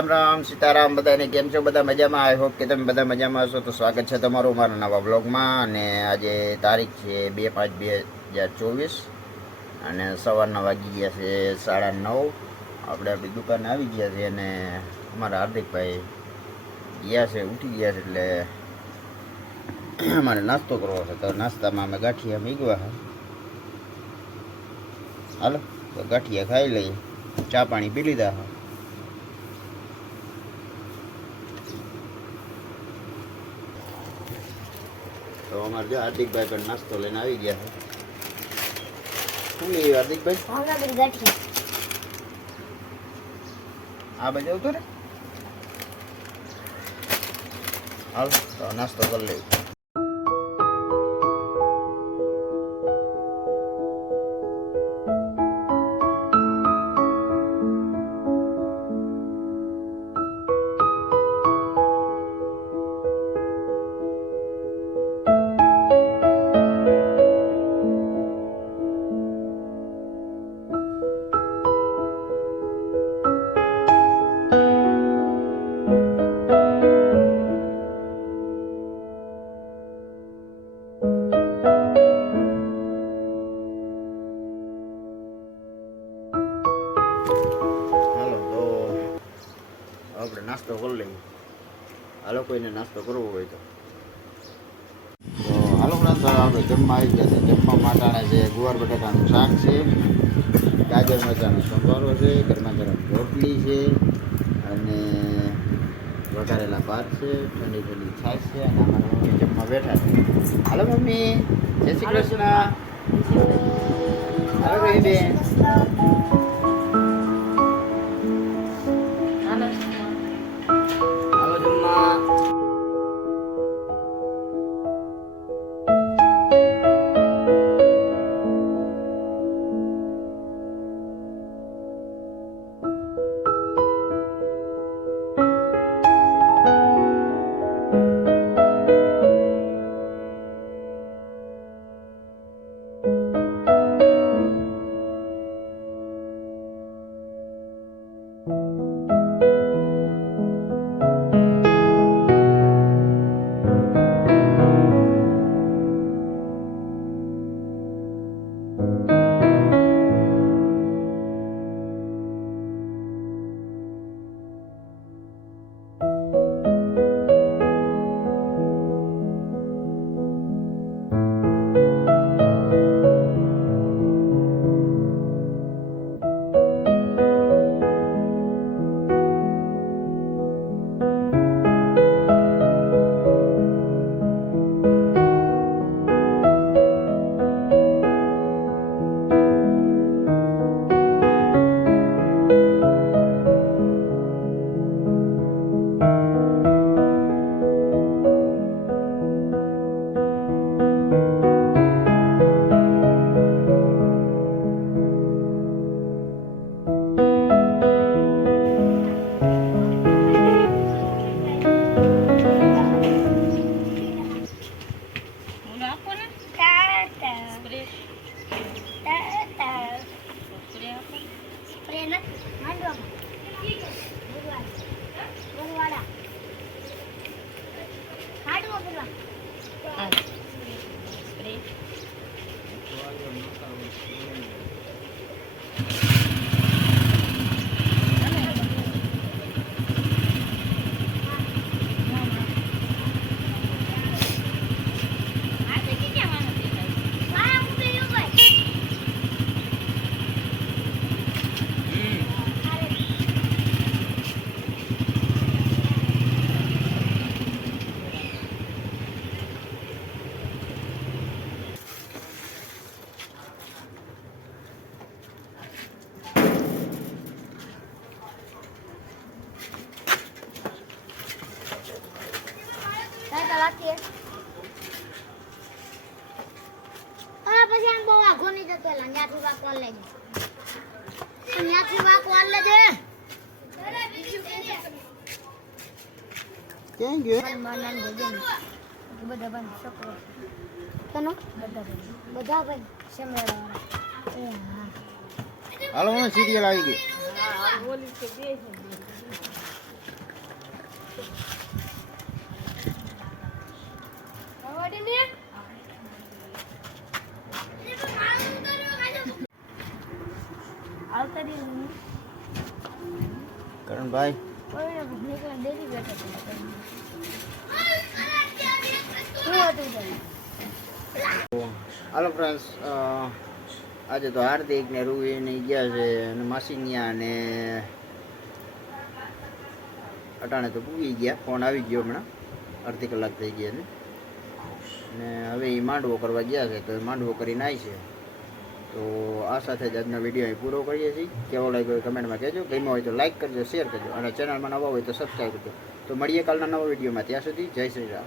રામ રામ સીતારામ બધાને કેમ છો? બધા મજામાં? આઈ હોપ કે તમે બધા મજામાં હશો. તો સ્વાગત છે તમારું મારા નવા બ્લોગમાં. અને આજે તારીખ છે 2/5/2024 અને સવારના વાગી ગયા છે 9:30. આપણે આપણી દુકાને આવી ગયા છે અને અમારા હાર્દિકભાઈ ગયા છે, ઉઠી ગયા છે, એટલે અમારે નાસ્તો કરવો છે. તો નાસ્તામાં અમે ગાંઠિયા મીગવા છે. હાલો તો ગાંઠિયા ખાઈ લઈએ, ચા પાણી પી લીધા હા. તો અમારે જો હાર્દિકભાઈ પણ નાસ્તો લઈને આવી ગયા છે. શું લેવું હાર્દિકભાઈ? આ બાજુ આવતો રે. હાલ તો નાસ્તો કરી લઈએ. આપણે નાસ્તો કરી લઈએ. હાલો કોઈને નાસ્તો કરવો હોય તો હાલો ફ્રેન્ડ, આપણે જમવા આવી ગયા છે. જમવા માટાણે છે ગુવાર બટાકાનું શાક છે, ગાજર મરચાંનો સંભારો છે, ગરમા ગરમ રોટલી છે અને વઘારેલા ભાત છે, ઠંડી ઠંડી છાશ છે અને અમારા મમ્મી જમવા બેઠા છે. હાલો મમ્મી, જય શ્રી કૃષ્ણ. હાલો રહી બેન. ક્યાં ગયો? હાલો સિરિયલ આવી ગઈ. કરણભાઈ હાલો ફ્રેન્ડ્સ, આજે તો હાર્દિક ને રૂહી ને ગયા છે અને માસીનિયા ને અટાણે તો પૂગી ગયા. ફોન આવી ગયો હમણાં, અડધી કલાક થઈ ગયા ને. ને હવે એ માંડવો કરવા ગયા છે, તો માંડવો કરીને આવી છે. તો આ સાથે જ આજનો વિડીયો અહીં પૂરો કરીએ છીએ. કેવો લાગ્યો હોય કમેન્ટમાં કહેજો. ગમ્યો હોય તો લાઇક કરજો, શેર કરજો અને ચેનલમાં નવા હોય તો સબસ્ક્રાઈબ કરજો. તો મળીએ કાલના નવા વિડીયોમાં. ત્યાં સુધી જય શ્રી રામ.